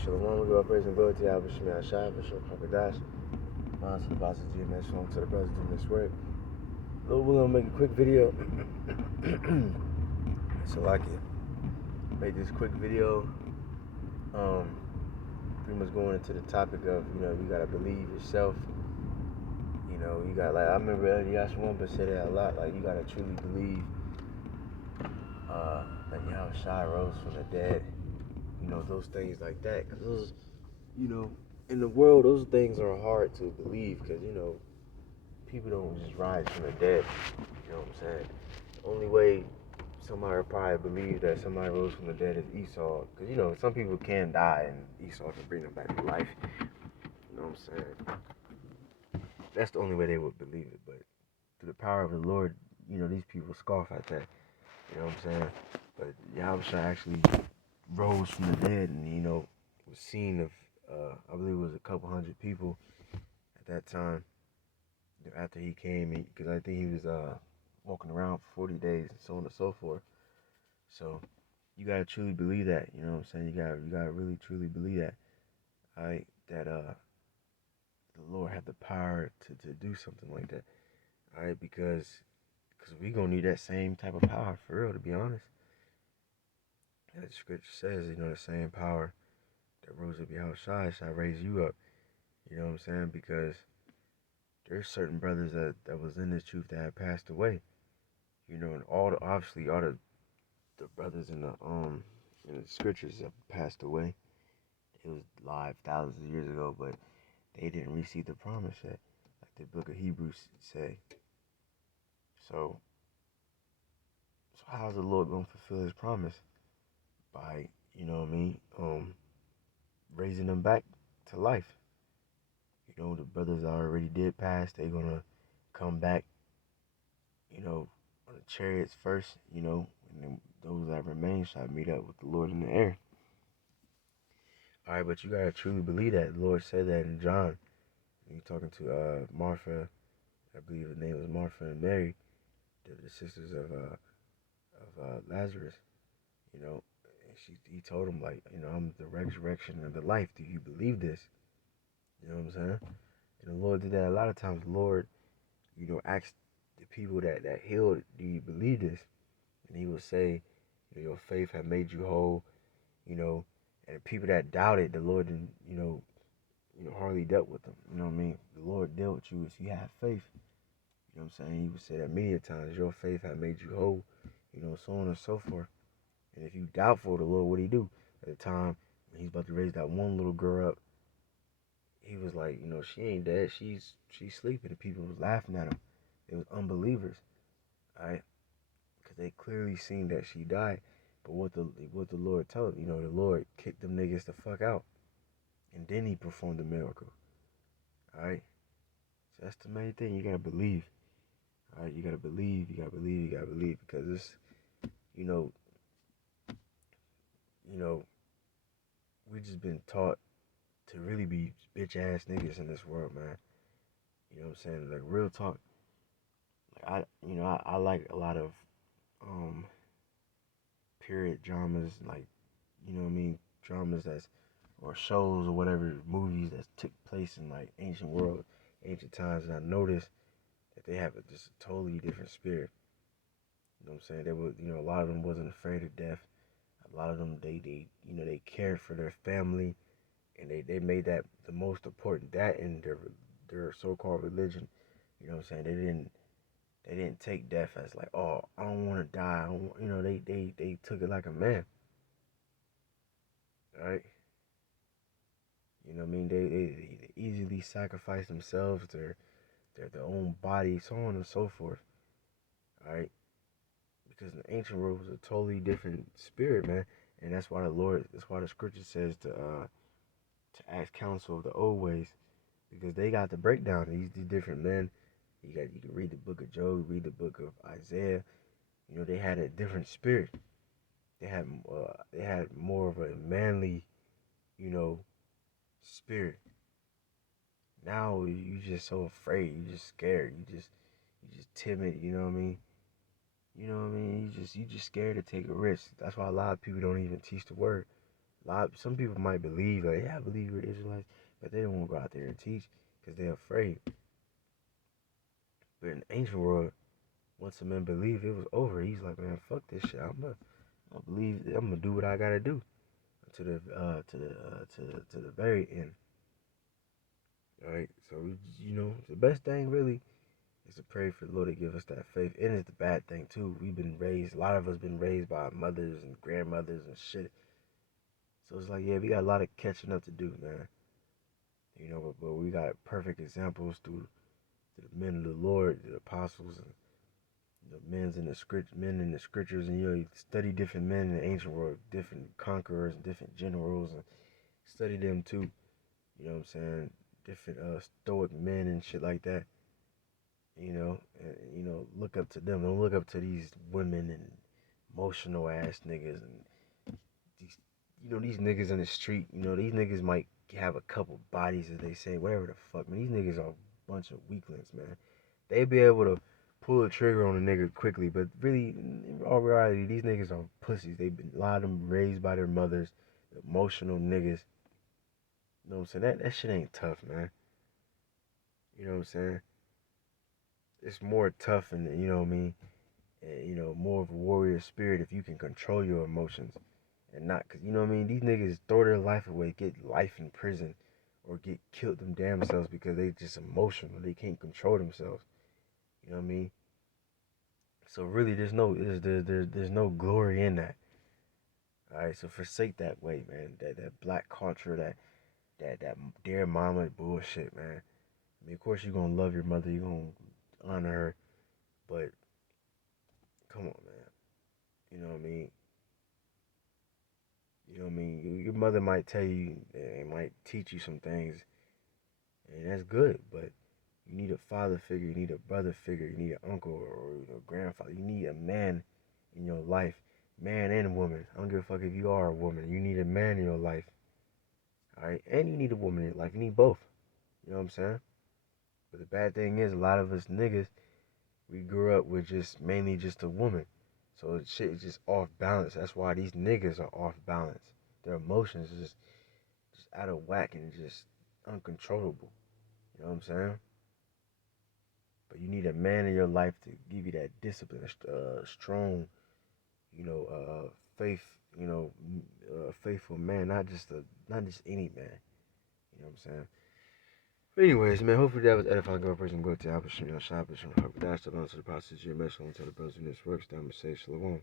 Shalom, we give our praise and glory to Yahweh Shemi Ashai, Bishop Hakadash, Mom to the boss of GMS, Shalom to the brothers doing this work. Lord, we're going to make a quick video. So, like it. Make this quick video. Pretty much going into the topic of, you got to believe yourself. You got, like, I remember Elias Wamba said that a lot, like, you got to truly believe that Yahweh Shai rose from the dead. Those things like that. Because those, in the world, those things are hard to believe because, people don't just rise from the dead. You know what I'm saying? The only way somebody would probably believe that somebody rose from the dead is Esau. Because, some people can die and Esau can bring them back to life. You know what I'm saying? That's the only way they would believe it. But through the power of the Lord, these people scoff at that. You know what I'm saying? But Yahweh actually rose from the dead and, was seen of, I believe it was a couple hundred people at that time after he came, because I think he was walking around for 40 days and so on and so forth. So you gotta truly believe that, you know what I'm saying? You gotta really truly believe that, alright, that the Lord had the power to do something like that, alright, because we gonna need that same type of power for real, to be honest. As the scripture says, the same power that rose up Yahushua shall raise you up. You know what I'm saying? Because there's certain brothers that was in this truth that had passed away. And obviously all the brothers in the scriptures have passed away. It was live thousands of years ago, but they didn't receive the promise yet, like the book of Hebrews say. So how's the Lord gonna fulfill his promise? By, raising them back to life. The brothers already did pass, they're gonna come back, on the chariots first, and then those that remain shall meet up with the Lord in the air. Alright, but you gotta truly believe that. The Lord said that in John. He's talking to Martha, I believe the name was Martha and Mary, the sisters of Lazarus, and he told him, like, I'm the resurrection and the life. Do you believe this? You know what I'm saying? And the Lord did that a lot of times. The Lord, asked the people that healed, do you believe this? And he would say, your faith have made you whole, and the people that doubted, the Lord didn't, hardly dealt with them. You know what I mean? The Lord dealt with you if you have faith. You know what I'm saying? He would say that many times, your faith have made you whole, so on and so forth. And if you doubtful, the Lord, what did he do? At the time when he's about to raise that one little girl up, he was like, she ain't dead. She's sleeping. The people was laughing at him. It was unbelievers, all right? Because they clearly seen that she died. But what the Lord told, the Lord kicked them niggas the fuck out. And then he performed the miracle, all right? So that's the main thing. You got to believe, all right? You got to believe, you got to believe, you got to believe. Because it's, we just been taught to really be bitch ass niggas in this world, man. You know what I'm saying? Like, real talk. Like, I like a lot of period dramas, like, what I mean, dramas or shows or whatever, movies that took place in, like, ancient times, and I noticed that they have just a totally different spirit. You know what I'm saying? They were, a lot of them wasn't afraid of death. A lot of them, they cared for their family, and they made that the most important, that in their so-called religion. You know what I'm saying? They didn't take death as like, oh, I don't want to die. They took it like a man. All right? You know what I mean? They easily sacrifice themselves, their own body, so on and so forth. All right? Because in the ancient world was a totally different spirit, man. And that's why the scripture says to ask counsel of the old ways, because they got the breakdown. These different men. You can read the book of Job, read the book of Isaiah. They had a different spirit. They had more of a manly, spirit. Now you just so afraid, you just scared, you just timid. You know what I mean? You know what I mean? You just scared to take a risk. That's why a lot of people don't even teach the word. Some people might believe, like, yeah, I believe we're Israelites, but they don't want to go out there and teach because they're afraid. But in the ancient world, once a man believed, it was over. He's like, man, fuck this shit. I'm believe. I'm gonna do what I gotta do to the very end. All right. So the best thing really is to pray for the Lord to give us that faith. And it's the bad thing too. We've been raised. A lot of us been raised by mothers and grandmothers and shit. So it's like, yeah, we got a lot of catching up to do, man. But we got perfect examples through the men of the Lord, the apostles, and men in the scriptures, and you study different men in the ancient world, different conquerors, different generals, and study them too. You know what I'm saying? Different stoic men and shit like that. Look up to them. Don't look up to these women and emotional ass niggas and these these niggas in the street. These niggas might have a couple bodies, as they say, whatever the fuck, man. These niggas are a bunch of weaklings, man. They be able to pull the trigger on a nigga quickly, but really, in all reality, these niggas are pussies. A lot of them raised by their mothers, emotional niggas. You know what I'm saying? That shit ain't tough, man. You know what I'm saying? It's more tough and what I mean, and, more of a warrior spirit if you can control your emotions and not, cause you know what I mean. These niggas throw their life away, get life in prison, or get killed them damn selves because they just emotional. They can't control themselves. You know what I mean? So really, there's no glory in that. All right, so forsake that way, man. That black culture, that dear mama bullshit, man. I mean, of course you're gonna love your mother, you're gonna honor her, but come on, man. You know what I mean? You know what I mean? Your mother might tell you, and might teach you some things, and that's good. But you need a father figure, you need a brother figure, you need an uncle or a grandfather. You need a man in your life, man and woman. I don't give a fuck if you are a woman. You need a man in your life, all right? And you need a woman in your life. You need both. You know what I'm saying? But the bad thing is, a lot of us niggas, we grew up with mainly just a woman. So shit is just off balance. That's why these niggas are off balance. Their emotions is just out of whack and just uncontrollable. You know what I'm saying? But you need a man in your life to give you that discipline, strong, you know, faith, faithful man, not just any man. You know what I'm saying? But anyways, man, hopefully that was edifying. Go person, go to Albert, Shop, and Dash the lunch to the process, your mess on to the brothers in this works. Down and say shalom.